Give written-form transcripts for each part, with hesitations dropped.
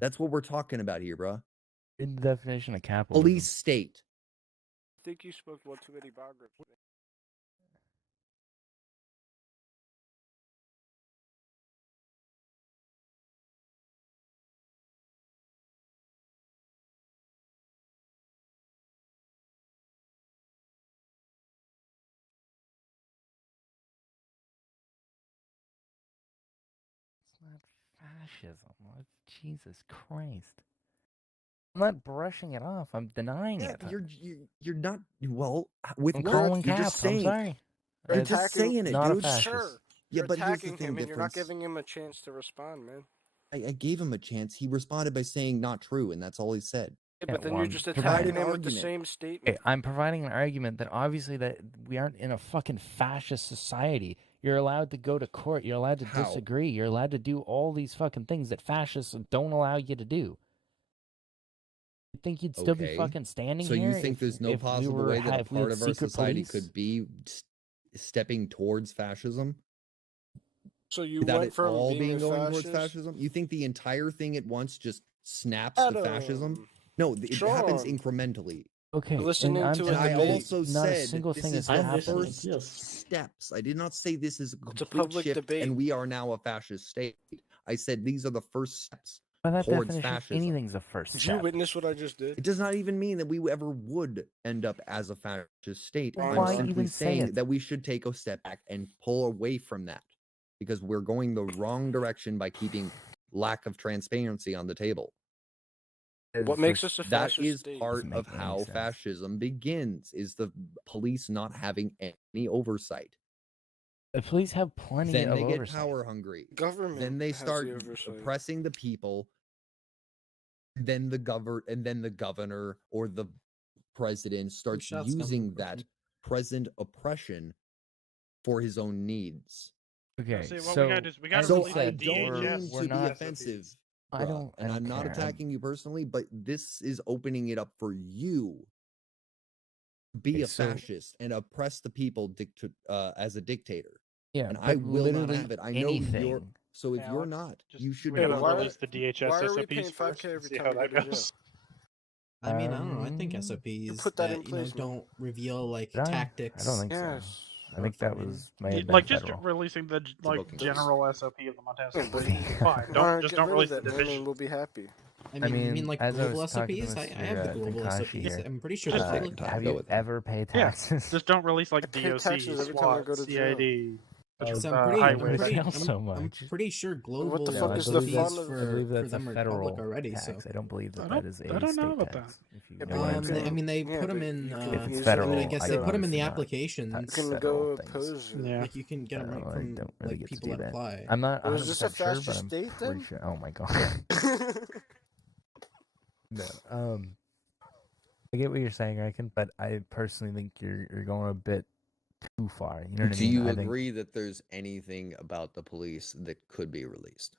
That's what we're talking about here, bro. In the definition of capitalism. Police state. I think you smoked one too many bongos. It's not fascism. Jesus Christ. I'm not brushing it off. I'm denying it. You're not. Well, with I'm what? calling You're caps. just saying. I'm sorry. You're just saying it, not dude. A fascist. Sure. Yeah, You're but here's the attacking thing, him, and you're not difference. giving him a chance to respond, man. I gave him a chance. He responded by saying not true, and that's all he said. Yeah, but then well, you're just providing attacking him an with the argument. same statement. Okay, I'm providing an argument that obviously that we aren't in a fucking fascist society. You're allowed to go to court. You're allowed to disagree. You're allowed to do all these fucking things that fascists don't allow you to do. You think you'd still be fucking standing so here? So you think there's no possible way that a part of our society could be stepping towards fascism? So you without went it from all being going fascist? towards fascism? You think the entire thing at once just snaps to fascism? No, it happens incrementally. Okay, listening and to and a I debate. also not a said single this thing is has the happened. first steps. I did not say this is a It's a complete public shift debate. and we are now a fascist state. I said these are the first steps By that towards definition, fascism. anything's a first Did step. you witness what I just did? It does not even mean that we ever would end up as a fascist state. Why I'm not? simply even say saying it? that we should take a step back and pull away from that because we're going the wrong direction by keeping lack of transparency on the table. What makes us a That fascist is state? part Doesn't of make any how sense. fascism begins, is the police not having any oversight. The police have plenty Then of they get oversight. power hungry. Government. Then they has start the oversight. oppressing the people. Then the governor or the president starts using that present oppression for his own needs. Okay, See, what so we gotta do is we gotta So release I the don't DHS mean we're to be not- offensive, I bruh, don't, and I'm not care. attacking you personally, but this is opening it up for you to be Okay, a so- fascist and oppress the people as a dictator. Yeah, And but I will not literally have it. I know you're. anything. So if Yeah, you're let's not, just- you should we gotta not. why- release the DHS why are we SOPs paying first 5K and every see time how we that go to goes. I mean, I don't know. I think SOPs put that that in place, man. don't reveal like Did I? tactics. I don't think so. Yes. I think that was may have been Like just federal. releasing the booking general SOP of the Montana Yeah, State but- Police is fine. Alright, Don't just get don't rid release of the that, man, and division. we'll be happy. I mean, you mean like as I global was talking to SOPs? I Mr. have the global Takashi SOPs. here, I'm pretty sure Just they're take- public. have go you with it. ever paid Yeah, taxes? Just don't release like I pay DOC, taxes every time I SWAT, go to jail. CID, So I'm pretty, I'm highways. pretty, Sell so I'm much. pretty sure global What the No, fuck I is the believe fun that's- of- I believe for that's them a are federal public already. tax. So I don't believe that I that don't- is a I don't know state about tax. that. If you Yeah, know but what I'm you saying. I mean, they Yeah, put them but in. you can If it's use federal, I mean, I guess I they don't put them in the honestly not. applications. You That's can federal go things. oppose it. Yeah. Like you can get them right I from don't really like get to people do that that. apply. I'm not Was this a 100% sure, but fascist I'm state pretty then? sure. Oh my god. No, I get what you're saying, Riken, but I personally think you're going a bit too far. You know what I Do mean? you I think agree that there's anything about the police that could be released?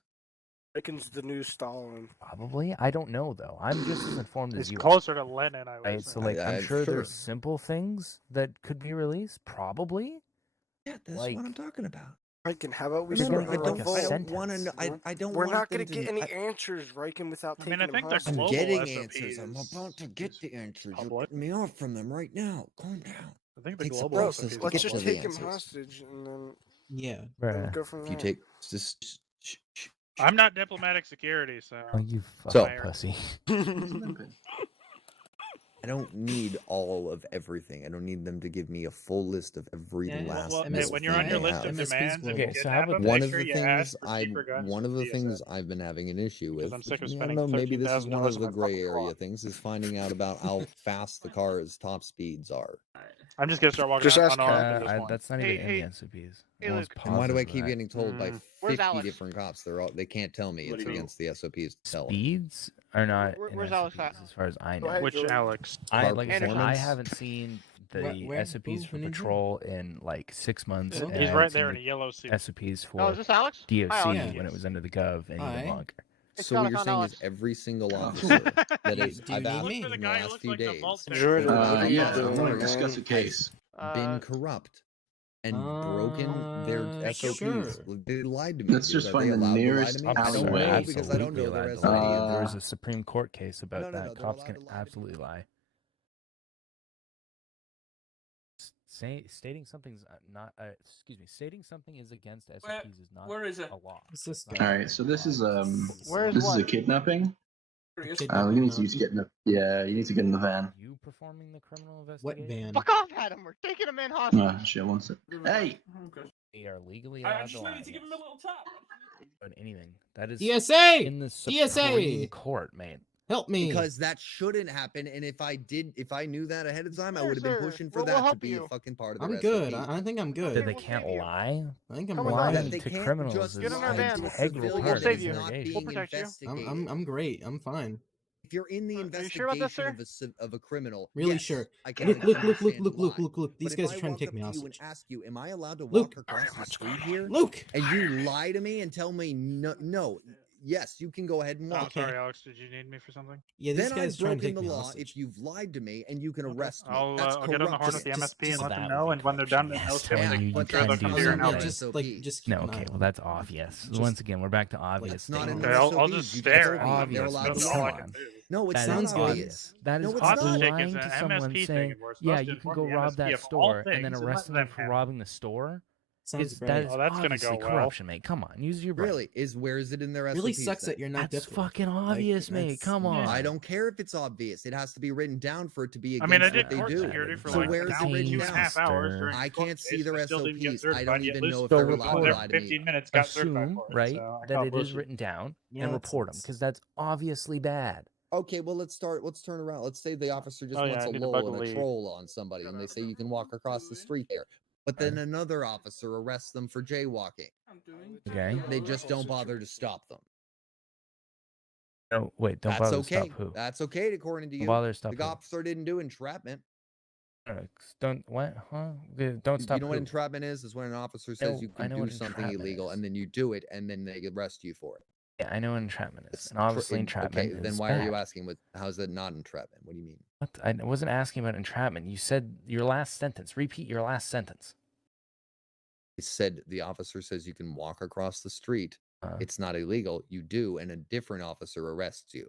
Reckons the new Stalin. probably. I don't know though. I'm just as informed as It's you are. closer to Lenin, I would Right, say. so like I'm I'm sure sure. there's simple things that could be released, probably. Yeah, that's Like- what I'm talking about. Riken, how about we Remember, start I a don't- revolt? I don't want to know. I don't. We're want not them going to get any I- answers, Riken, without I taking mean, I them think the hostage. I'm global getting SOP answers. I'm is- about to get is the answers. You're public. getting me off from them right now. Calm down. I think the Takes a global Bro, SOP process is to let's get just to public. the take him answers. hostage and then Yeah. Bruh. go from If you there. take just I'm not diplomatic security, so Oh, you So- fucking pussy. I don't need all of everything. I don't need them to give me a full list of every Yeah, last. well, MS when you're on your thing I list of have. MSP's demands, if global. you Okay, so kidnap how about them, this? One make of sure the you things ask for I cheaper guns one from of the DSS. things I've been having an issue with. I'm sick of I don't spending know, maybe this is $13,000 one of on the my gray fucking area clock. things, is finding out about how fast the car's top speeds are. I'm just gonna start walking Just on ask off at this point. That's not Hey, even in the hey, SOPs. hey, No one's Luke. And why do I positive keep that. getting told by Where's 50 Alex? different cops? They can't tell me What it's do you mean? against the SOPs to tell them. Speeds are not in Where's Alex SOPs at? as far as I Go know. ahead. Which Jordan. Alex? Car Like I said, I performance? haven't seen the Where? SOPs Who? for When is it? patrol in like 6 months. He's and I He's haven't right there seen in a yellow suit. the SOPs for Oh, is this Alex? DOC Hi, when Alex. it was under the Gov and Hi. even longer. It's So what Alex you're on saying Alex. is every single Oh. officer that Do is you I've need asked me? in Look for the the guy who last looks few like the days vault Jordan, been what are you asked doing, to man? discuss a case. been corrupt. and broken their SOPs. Sure. They lied to me. Let's just Are find they the allowed to lie to nearest me? I don't alleyway. know because I don't know their SOPs. There was a Supreme Court case about No, that. they're Cops allowed can to lie to me. absolutely lie. Stating something's not stating something is against SOPs is not where is it? a law. What's this Not guy? All right, so this is Where is this is what? a kidnapping. Kidnapping, You need huh? to get in the you need to get in the van. You performing the criminal What investigation? van? Fuck off, Adam. We're taking him in hostage. Shit, one sec. Hey, They are legally I allowed just to lie. need to give him a little tap. But anything that is DSA! in the DSA! Supreme Court, man. Help me. Because that shouldn't happen, and if I knew that ahead of time, I Sir, would have been sir, pushing for we'll that to help be you. a fucking part of I'm their good. SOP. I think I'm That good. they can't lie. I think I'm Come with right. us. That they to can't criminals just is Get in our lie van. to a integral civilian part that of is you. not interrogation. being We'll protect you. investigated. I'm great. I'm fine. If you're in the Are you sure about this, investigation of a criminal, Really yes, sure. I can Look. understand why. Look. These But guys if are trying I to take walk me up to you and hostage. ask you, am I allowed to Luke. walk across the street here? Luke! And you lie to me and tell me no, yes, you can go ahead and Oh, walk. sorry, Alex. Did you need me for something? Yeah, these Then guys I've trying to broken take the me law hostage. if you've lied to me and you can arrest me. I'll, That's I'll get on the horn with the corruption. MSP and let that them would know, be and when they're done, corruption, they'll yes, tell telling me. you you but can that's do not No, in no, their no, something. just like SOP. just No, keep an okay, eye well on that's obvious. Just- Once again, we're back to obvious. That's not thing. in Okay, their I'll SOPs. just You stare told at me them. obvious. they're allowed That's to all I lie. can do. No, it's That not sounds good. obvious. That is No, it's Hot not. chick lying is to an someone MSP saying, thing. We're yeah, supposed to you can inform go the rob MSP that of all store, and then things and arrest let them them for handle robbing the store. Sounds That great. is Oh, that's gonna obviously go well. corruption, mate. Come on, use your brain. Really? Where is it in their SOPs? Really sucks then? that you're not That's different. fucking obvious, mate. that's- Come on. I don't care if it's obvious. It has to be written down for it to be I against mean, I what did they court do. security for So like where an is it hour, written 2.5 down? hours during I the court can't see case, their and I still didn't get SOPs. I certified don't yet. even Liz know if So they're report allowed to them. lie to me. 15 minutes got certified Assume, for it. right, So I that call it is bullshit. written down Yeah, and it's- report them it's- because that's obviously bad. Okay, well let's turn around. Let's say the officer just Oh, yeah, wants I a need to lull bug and a lead. troll on somebody, and they say you can walk across the street there. But then another officer arrests them for jaywalking. Okay. They just don't bother to stop them. No, wait, don't That's bother okay. to stop who? That's okay according to Don't you. bother to stop The who? officer didn't do entrapment. Don't what? Huh? Don't stop You know what who? entrapment is? Is when an officer says No, you I can know do what something entrapment illegal is. and then you do it and then they arrest you for it. Yeah, I know what entrapment is, It's and obviously okay, entrapment then is why are you bad. asking how's that not entrapment? What do you mean? What? I wasn't asking about entrapment. You said your last sentence. Repeat your last sentence. I said the officer says you can walk across the street. It's not illegal. You do, and a different officer arrests you.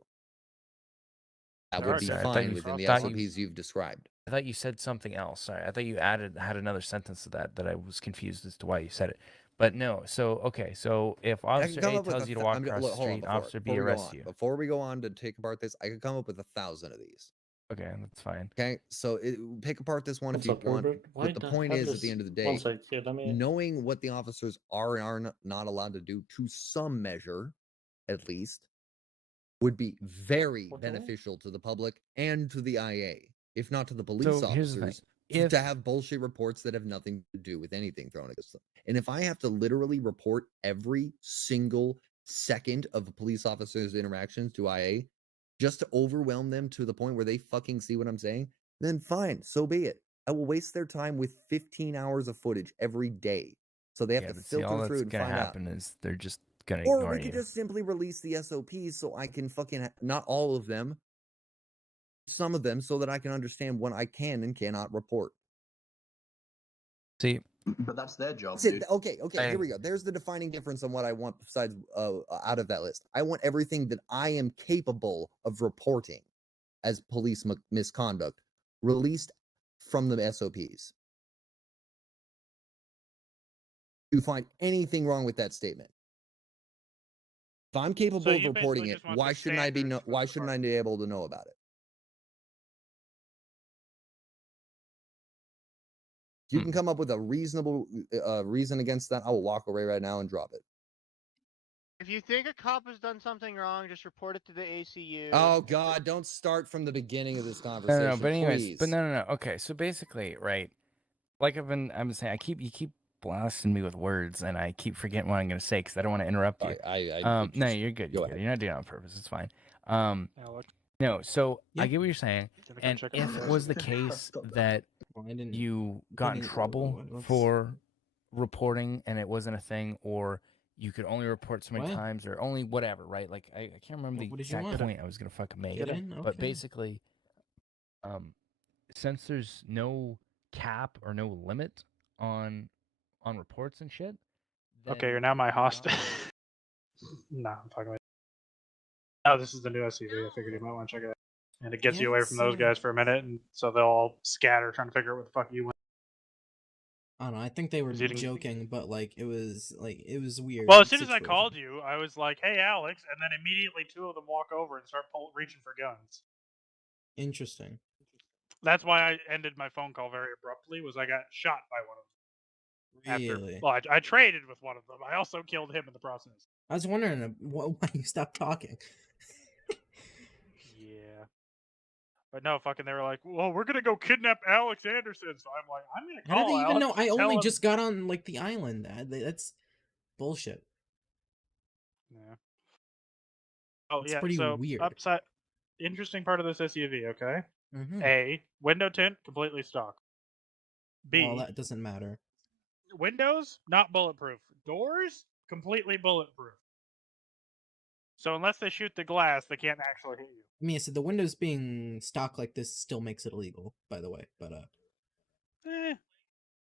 That would be Sorry, I thought fine you- within the thought you- SOPs you've described. I thought you said something else. Sorry, I thought you had another sentence to that I was confused as to why you said it. But no, so okay, so if I Officer can come A up with tells you to walk across the hold on, street, Officer B before we go arrests on- you. Before we go on to take apart this, I could come up with 1,000 of these. Okay, that's fine. Okay, so pick apart this one if you What's up, want. Robert? Why But the the point hell is, at does- the end of the One day, sec, yeah, let me. knowing what the officers are and are not allowed to do to some measure, at least, would be very What the hell? beneficial to the public and to the IA, if not to the police So here's the thing. officers, If to have bullshit reports that have nothing to do with anything thrown against them. And if I have to literally report every single second of a police officer's interactions to IA just to overwhelm them to the point where they fucking see what I'm saying, then fine, so be it. I will waste their time with 15 hours of footage every day. So they have yeah, to but see, all filter that's through and gonna find out. happen is they're just gonna Or ignore we could you. just simply release the SOPs so I can fucking not all of them, some of them, so that I can understand what I can and cannot report. See, but that's their job, That's it. dude. Okay, here we go. There's the defining difference on what I want besides out of that list. I want everything that I am capable of reporting as police misconduct released from the SOPs. Do you find anything wrong with that statement? If I'm capable So of you reporting basically it, just want why the shouldn't I be standards for why the shouldn't I be able to know about it? If you can come up with a reasonable reason against that, I will walk away right now and drop it. If you think a cop has done something wrong, just report it to the ACU. Oh God! Don't start from the beginning of this no, conversation. no, but anyways, please. but no. Okay, so basically, right? Like I've been saying, you keep blasting me with words, and I keep forgetting what I'm gonna say because I don't want to interrupt you. No, you're good. Go You're good. You're not doing it on purpose. It's fine. Alex, No, so Yeah. I get what you're saying, gonna come and check if on it this. was the case that Well, I didn't. you got in didn't- trouble what's- for reporting and it wasn't a thing, or you could only report so many What? times, or only whatever, right? Like I can't remember the What did you exact want? point I was gonna fucking make, Get in? but Okay. basically, since there's no cap or no limit on on reports and shit. Okay, you're then now my you're hostage. not- Nah, I'm fucking with you. Oh, this is the new SUV. I figured you might want to check it out. And it gets Yeah, you away it's, from those guys for a minute, and so they'll all scatter trying to figure out what the fuck you went. I don't know. I think they were Is he eating- joking, but it was weird. Well, as soon as I situation. called you, I was like, "Hey, Alex," and then immediately two of them walk over and start reaching for guns. Interesting. That's why I ended my phone call very abruptly. Was I got shot by one of them. Really? Well, I traded with one of them. I also killed him in the process. I was wondering why you stopped talking. Yeah. But no, fucking, they were like, "Well, we're gonna go kidnap Alex Anderson." So I'm like, "I'm gonna How call did they even Alex know? I and tell only him-" just got on the island. That's bullshit. Yeah. Oh It's yeah. pretty So weird. upside, interesting part of this SUV. Okay. Mm-hmm. A, window tint completely stock. B, Well, that doesn't matter. windows not bulletproof. Doors completely bulletproof. So unless they shoot the glass, they can't actually hit you. I mean, I said the windows being stock like this still makes it illegal, by the way. But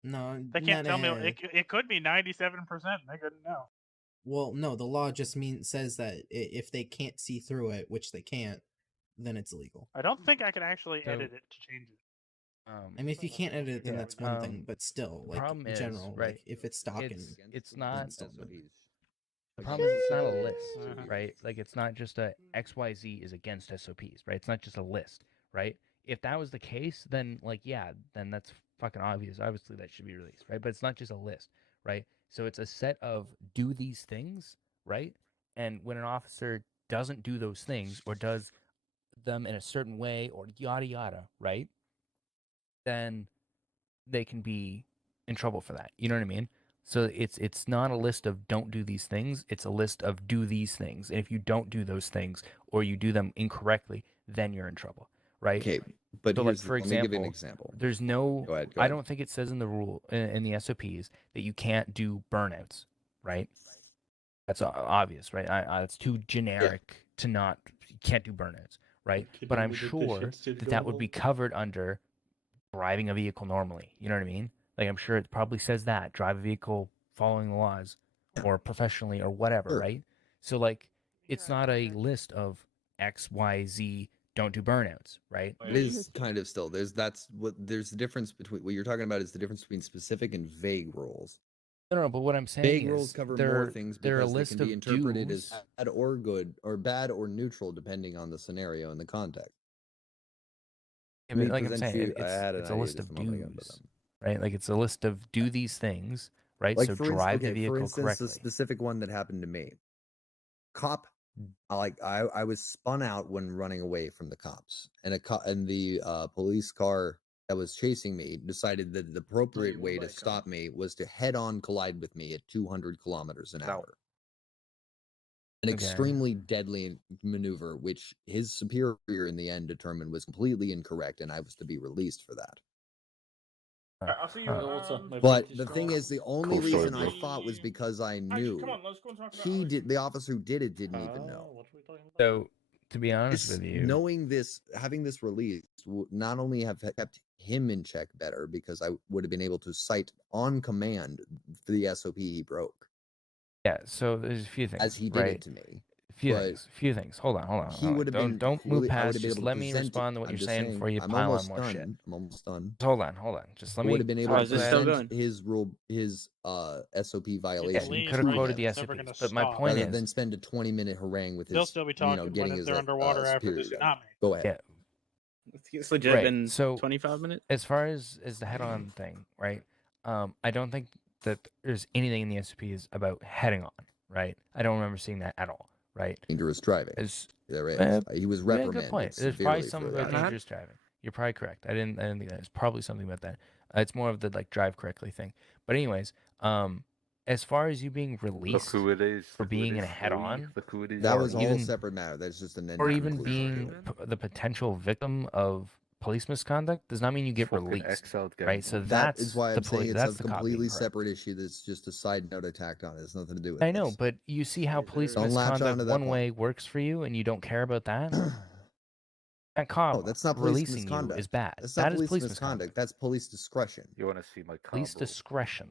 no, They can't tell me. not. It could be 97%. They couldn't know. Well, no, the law just says that if they can't see through it, which they can't, then it's illegal. I don't think I can actually So- edit it to change it. I mean, if you can't edit it, then Yeah, that's one thing. But still, the problem in is, general, right, if it's stock it's- and it's Against not- the SOPs. The problem is it's not a list, Mhm. right? Like it's not just a XYZ is against SOPs, right? It's not just a list, right? If that was the case, then then that's fucking obvious. Obviously that should be released, right? But it's not just a list, right? So it's a set of do these things, right? And when an officer doesn't do those things or does them in a certain way or yada yada, right? Then they can be in trouble for that. You know what I mean? So it's not a list of don't do these things. It's a list of do these things. And if you don't do those things or you do them incorrectly, then you're in trouble, right? Okay, but So, here's for let me give you an example, example. there's no. Go ahead. I don't think it says in the rule in the SOPs that you can't do burnouts, right? That's obvious, right? It's too generic to not. You can't do burnouts, right? But I'm sure that would be covered under driving a vehicle normally. You know what I mean? Like I'm sure it probably says that drive a vehicle following the laws or professionally or whatever, Sure. right? So it's not a list of X, Y, Z. Don't do burnouts, right? It is kind of still. There's the difference between what you're talking about is the difference between specific and vague rules. No, but what I'm saying Vague is rules cover they're, more things they're a because they list can be of interpreted do's. as bad or good or bad or neutral depending on the scenario and the context. Yeah, Let me but like I'm present saying, you- I had an it's a idea list just of a moment ago, but, do's, right? Like it's a list of do these things, right? So for drive the for vehicle instance, correctly. the specific one that happened to me. Cop, I was spun out when running away from the cops, and the police car that was chasing me decided that the appropriate way to stop me was to head-on collide with me at 200 kilometers an hour. An Okay. extremely deadly maneuver, which his superior in the end determined was completely incorrect, and I was to be released for that. I'll see you in the water. But the thing is, the only Cool story, reason I bro. fought was because I knew Come on, let's go and talk about he did. The officer who did it didn't even know. What are we talking about? So to be honest with you, Knowing this, having this released, would not only have kept him in check better because I would have been able to cite on command for the SOP he broke yeah. So there's a few things, as he did right? it to me. A few things. Hold on. He would have been. Don't move I would past. have been Just able to let me present it. respond to what I'm you're just saying before you I'm pile on almost more done. shit. I'm almost done. Hold on. Just let me. Would have been able talk to to that. present his rule, his SOP Yeah, violation. you Lee's could have right, quoted the it's never SOPs, gonna but my stop. point rather is, than spend a 20-minute harangue with They'll his, still be talking getting when his they're underwater after superior the done. tsunami. Go ahead. yeah. It's legit Right, been so- 25 minutes. As far as the head-on thing, right? I don't think that there's anything in the SOPs about heading on, right? I don't remember seeing that at all, right? Dangerous driving. As There is. Uh, He was yeah, reprimanded good point. There's probably severely something for about that. dangerous driving. You're probably correct. I didn't think that. It's probably something about that. It's more of the drive correctly thing. But anyways, as far as you being released for being in a head-on, That or was a whole even- separate matter. That's just an end or even conclusion. being the potential victim of police misconduct, does not mean you get released, right? So That that's is why the I'm saying it's that's a the cop being completely correct. separate issue. That's just a side note attacked on it. It's nothing to do with. I know, this. but you see how police Don't latch misconduct onto that one point. way works for you, and you don't care about that. That cop No, that's not police releasing you misconduct. is bad. That's That not is police police misconduct. misconduct. That's police discretion. You want to see my Police discretion.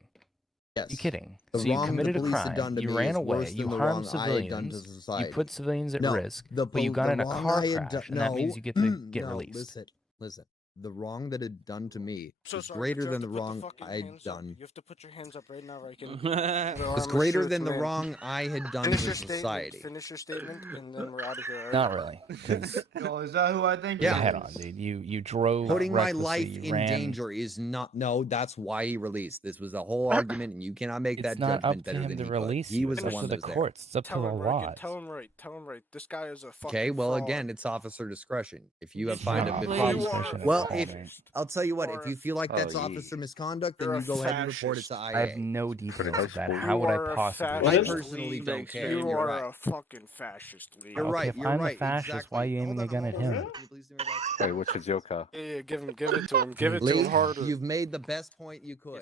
Yes. You kidding? The So you wrong the committed a police had crime. done to You me ran is away. worse You than the harmed wrong I had done to civilians. You society. put civilians at No, risk. But you got the in a wrong car I had crash, done. and that means you get to get no, released. listen. The wrong that had done to me So is sorry, greater but you than have the to put wrong fucking I'd hands up. done. You have to put your hands up right now, Riken. It's greater than the wrong I had done Finish to your statement. society. Finish your statement, and then we're out of here. Not really, because Yo, is that who I think? Yeah. it head is? on, dude. You drove Putting my recklessly, life you in ran. danger is not. No, that's why he released. This was a whole argument, and you cannot make It's that not judgment up to better him than to he could. release He you. was It's the up one to that the was there. courts. It's up to Tell the him, Riken. laws. Tell him right. Tell him right. This guy is a fucking Okay, well, fraud. again, it's officer discretion. If you have It's find not a officer You are discretion, a well, it's if fascist. I'll tell you what, Or if you feel like that's Oh, yeah. officer misconduct, then You're you a go ahead and report it fascist. to I have IA. no details of that. You How would I are a possibly? fascist. I What is personally don't care. You and you're are right. a fucking fascist, Lee. You're Okay, right. if You're I'm the right. fascist, Exactly. why are you aiming Hold a on, gun at hold on. him? Can you please do me a favor? Hey, what's your joker? Yeah, give it to him. Give it to Lee, him harder. you've made the best point you could.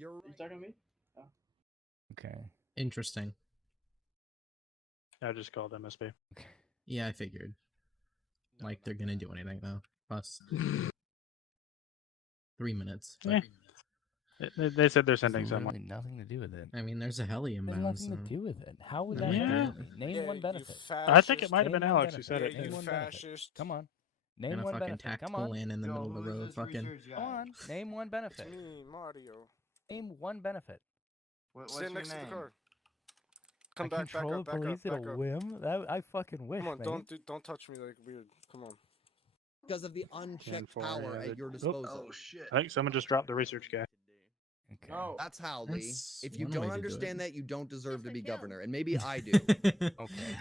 You're talking to me? Okay. Interesting. I just called MSP. Yeah, I figured. Like they're gonna do anything though. Plus 3 minutes. Yeah. They said they're There's sending someone. literally nothing to do with it. I mean, there's a heli There's inbound. nothing So. to do with it. How would that Yeah. be? Name Yeah, one you benefit. I think it fascist. might have been Name one Alex who said benefit. it. Name You one benefit. fascist. Come on. Name And a one fucking benefit. Come tactical on. land in the Yo, middle of the who is road. this Fucking. research guy? Come on. Name one It's benefit. me, Mario. Name one benefit. What's Sit your next to the name? car. Come I back control up, the back police up, at back a up. whim? That I fucking wish, Come on, man. don't touch me like weird. Come on. Because of the unchecked for power it. at your Oop. disposal. Oh shit. I think someone just dropped the research guy. Okay. No. That's how, Lee. That's If you one don't way to do understand it. that, you don't deserve to be governor. And maybe I do. Okay.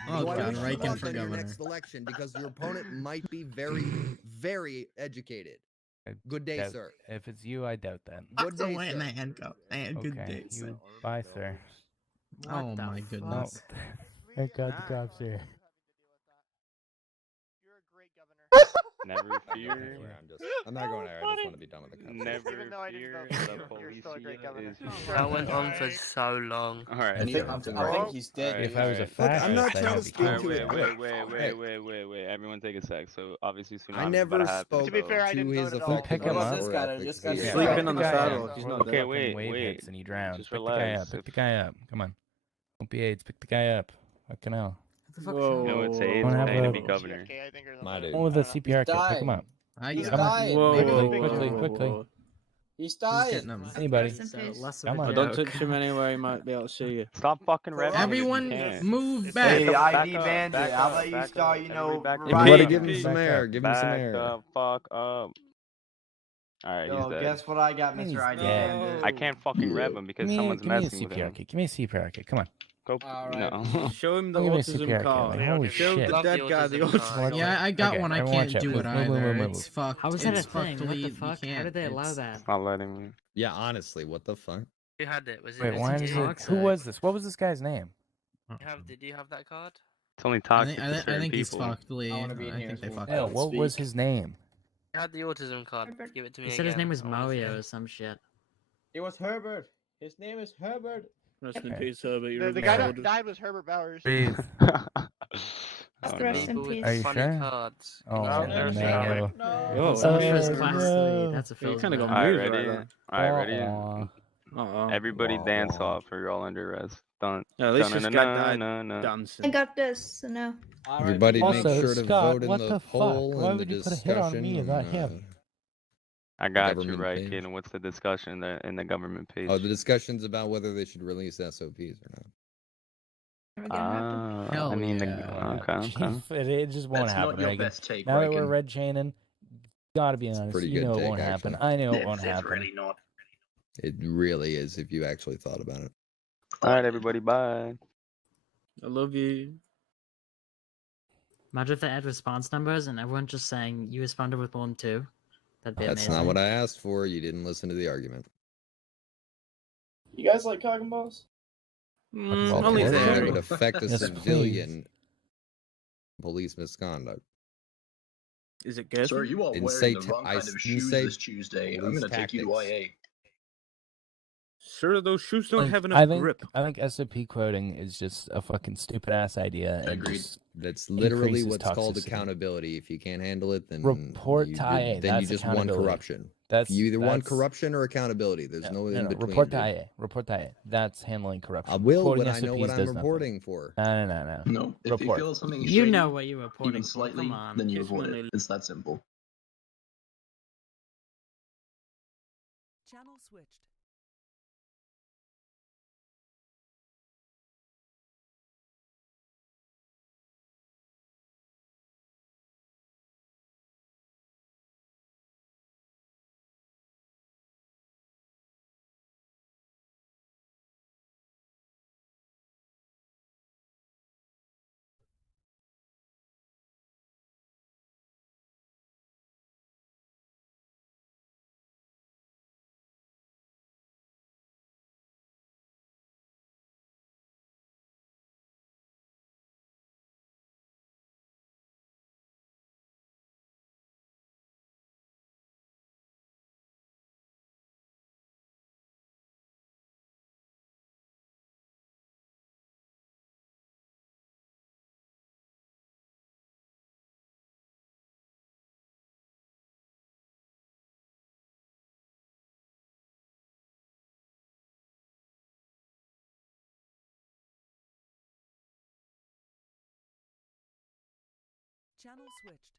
Oh So I god, wish you Riken luck for on your governor. next election because your opponent might be very, very educated. I Good day, doubt- sir. If it's you, I doubt that. Good So day, why in sir. the handcuff? And good Okay. day, sir. You, bye, sir. Oh my No. goodness. Thank God the cops here. You're a great governor. Never fear. I'm not going there. I just want to be done with the conversation. Never Even though I didn't fear. vote The for you, you're still a great policia governor. is. That went on for so long. All right. I think, I think he's dead. Alright, If I was a alright. Look, fascist, I'm not I'd trying to have speak to to it. Wait. Everyone take a sec. So obviously tsunami I is never about to happen. spoke To be fair, I to didn't his vote at all. effective Pick him or up. This guy, ethics. this guy's Yeah. sleeping Pick on the the guy saddle. up. He's Fucking not Okay, dead. wait, wave wait. hits and he drowns. Just Pick the guy relax. up. Pick the guy up. Come on. Don't be AIDS. Pick the guy up. Fucking hell. Whoa. No, it's AIDS Wanna have paying to a- be governor. Okay, I think or My something. dude. One with a I don't know. CPR kit. Pick him dying. up. I He's got him. dying. Whoa, Quickly, whoa, quickly, whoa, quickly. whoa. He's Who's dying. getting him? Anybody? Come on. Don't touch him anywhere. He might be able to see you. Stop fucking revving. Everyone, if you can. move back. Hey, Back ID up, Bandit, back how up, about you back start, up. you Everybody know, back up. Everybody riding? give him some Back air. up. Give him some Back air. the fuck up. Alright, he's Yo, dead. guess what I got, He's Mr. ID dead. Bandit? I can't fucking rev him because someone's give me a messing with CPR him. kit. Give me a CPR kit. Come on. Go. No. Show him the Give me a autism CPR kit. card. Like, holy Show shit. the Love the dead guy the autism autism card. card. Yeah, I got Okay, one. I everyone can't check. do it Move, move, move, either. move, It's move. fucked. How is that a It's fucked thing? to What the leave. You fuck? How can't. did they allow It's- that? It's not letting me. Yeah, honestly, what the fuck? Who had it? Was it? Wait, why it's is it? toxic. Who was this? What was this guy's name? Did you have that card? It's only I toxic think, to I certain think he's people. fucked, Lee. I wanna be in I here think they as well. fucked No, up. what was his name? You had the autism card. Give it to me He again. said his name was I wanna see Mario it. or some shit. It was Herbert. His name is Herbert. Rest in Okay. peace, Herbert. The guy that died was Herbert Bowers. Breathe. Oh, Rest no. in peace. Are you Funny sure? cards. Oh, Can you no. show me again? Yo, So much for his Oh, class no. Lee. That's a you feels kind of got bad. Alright, moved right ready? there. Alright, ready? Aw. Uh-oh. Everybody Wah, dance wah. off or you're all under arrest. Dun. Yeah, at least this guy died Dun-dun-dun-dun-dun. dancing. got this. No. Everybody make Also, sure to Scott, vote in what the the fuck? poll Why and the would you put a hit on discussion. me and not him? I got you, government right, page. kid. And what's the discussion in the government page? Oh, the discussion's about whether they should release SOPs or not. Hell I mean, yeah. It just won't That's happen, not your Reagan. best take, Now that we're Reagan. red chaining, gotta be It's a honest. pretty You good know it take, won't happen. actually. I know it won't happen. not. It really is if you actually thought about it. All right, everybody, bye. I love you. Imagine if they add response numbers and everyone just saying you responded with more than 2. That'd be That's amazing. not what I asked for. You didn't listen to the argument. You guys like cock and balls? Well, only if there. it would affect a Yes, civilian police misconduct. Is it good? Sir, you are Didn't wearing say the t- wrong I kind s- of you shoes say this Tuesday. I'm police going to take you to tactics. IA. Sir, those shoes don't have enough I think grip. SOP quoting is just a fucking stupid ass idea. And Agreed. just That's literally increases what's called toxicity. accountability. If you can't handle it, then Report you, to IA. then you That's just won accountability. corruption. You either want that's- corruption or accountability. There's no in between. Report to dude. IA. Report to IA. That's handling corruption. I will Quoting when I know what SOPs I'm does nothing. reporting for. No. No, if you Report. feel something is You shady, know what you're reporting even for. slightly, Come on. then you Just report wanna- it. It's that simple. Channel switched. Channel switched.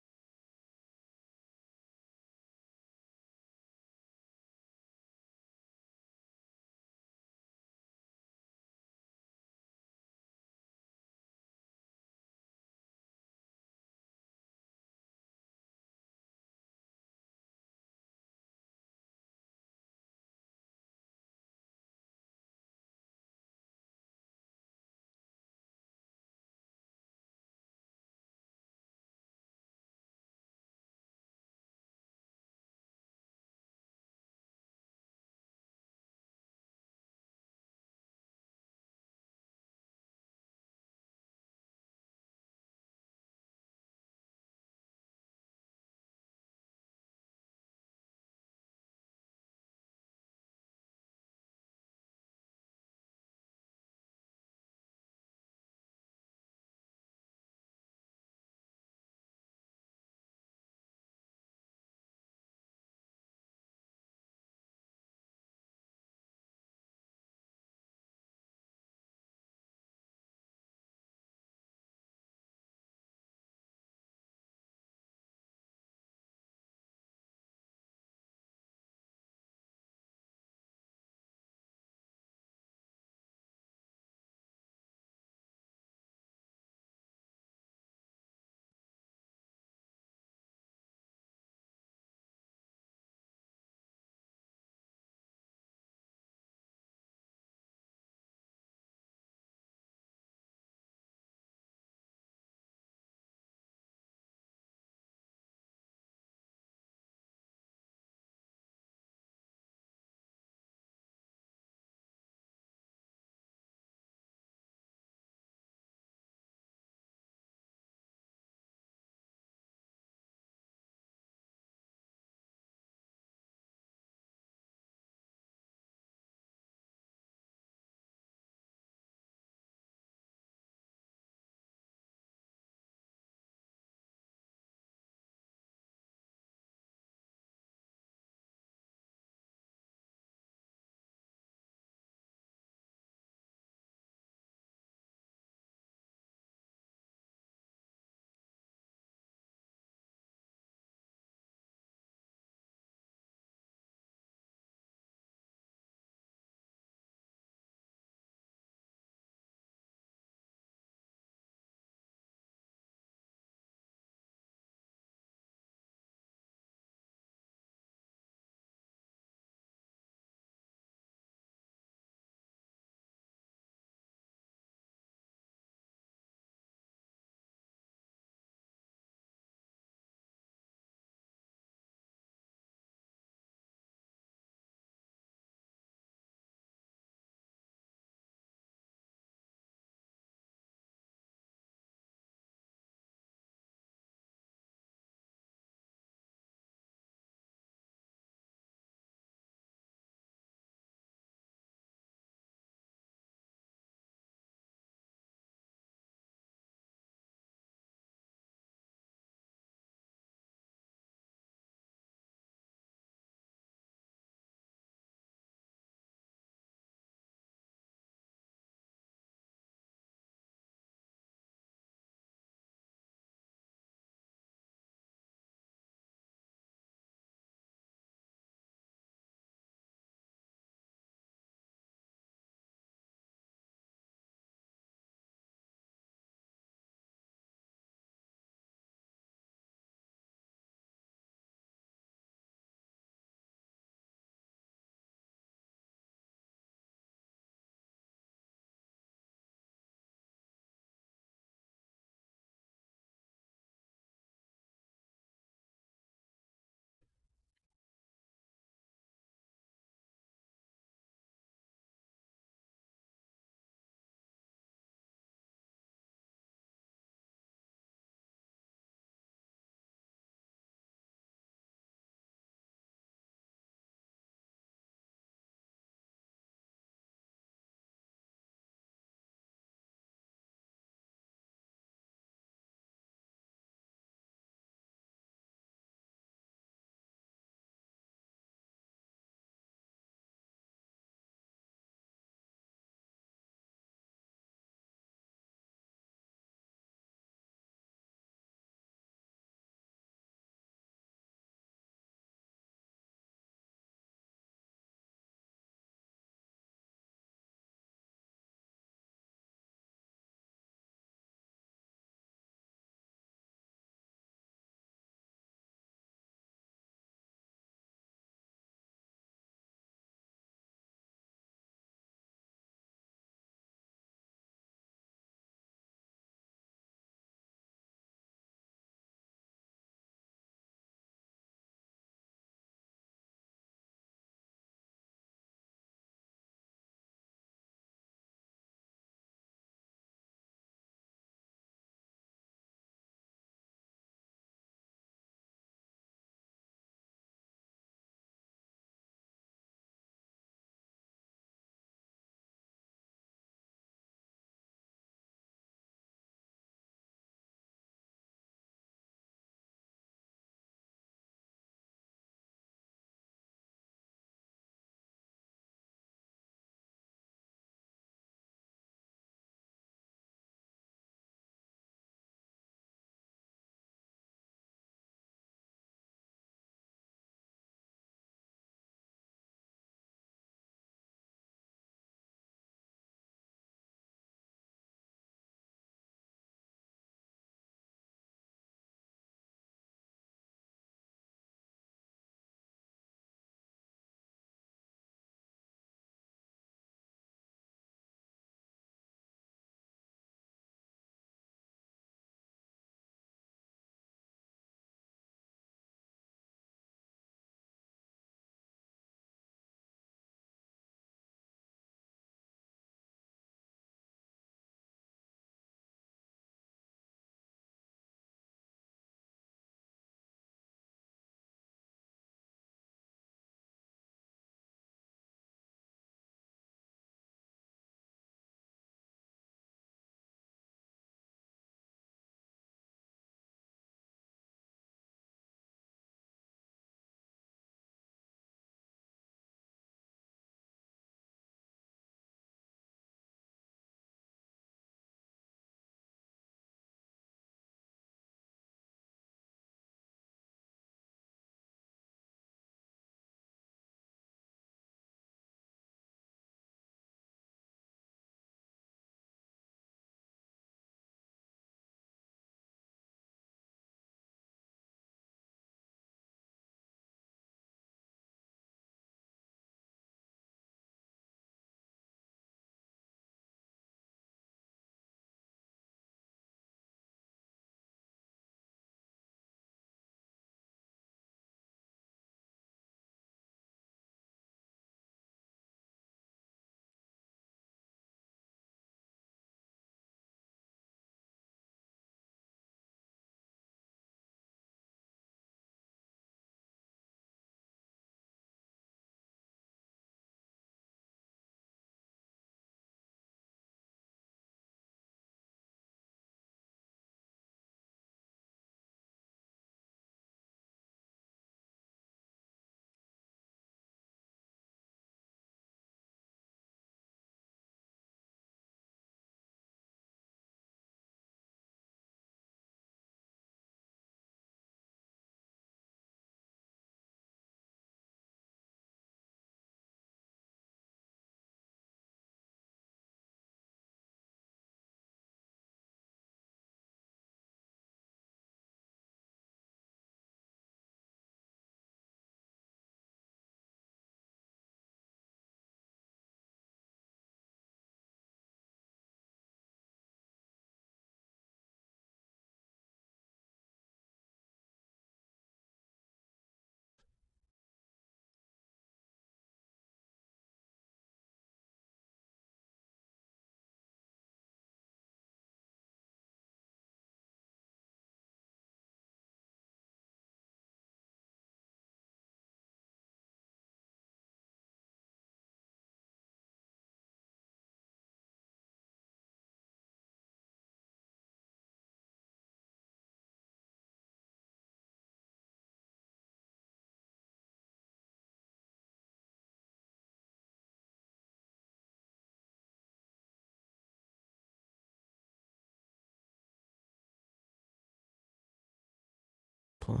Apply.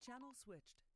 Channel switched.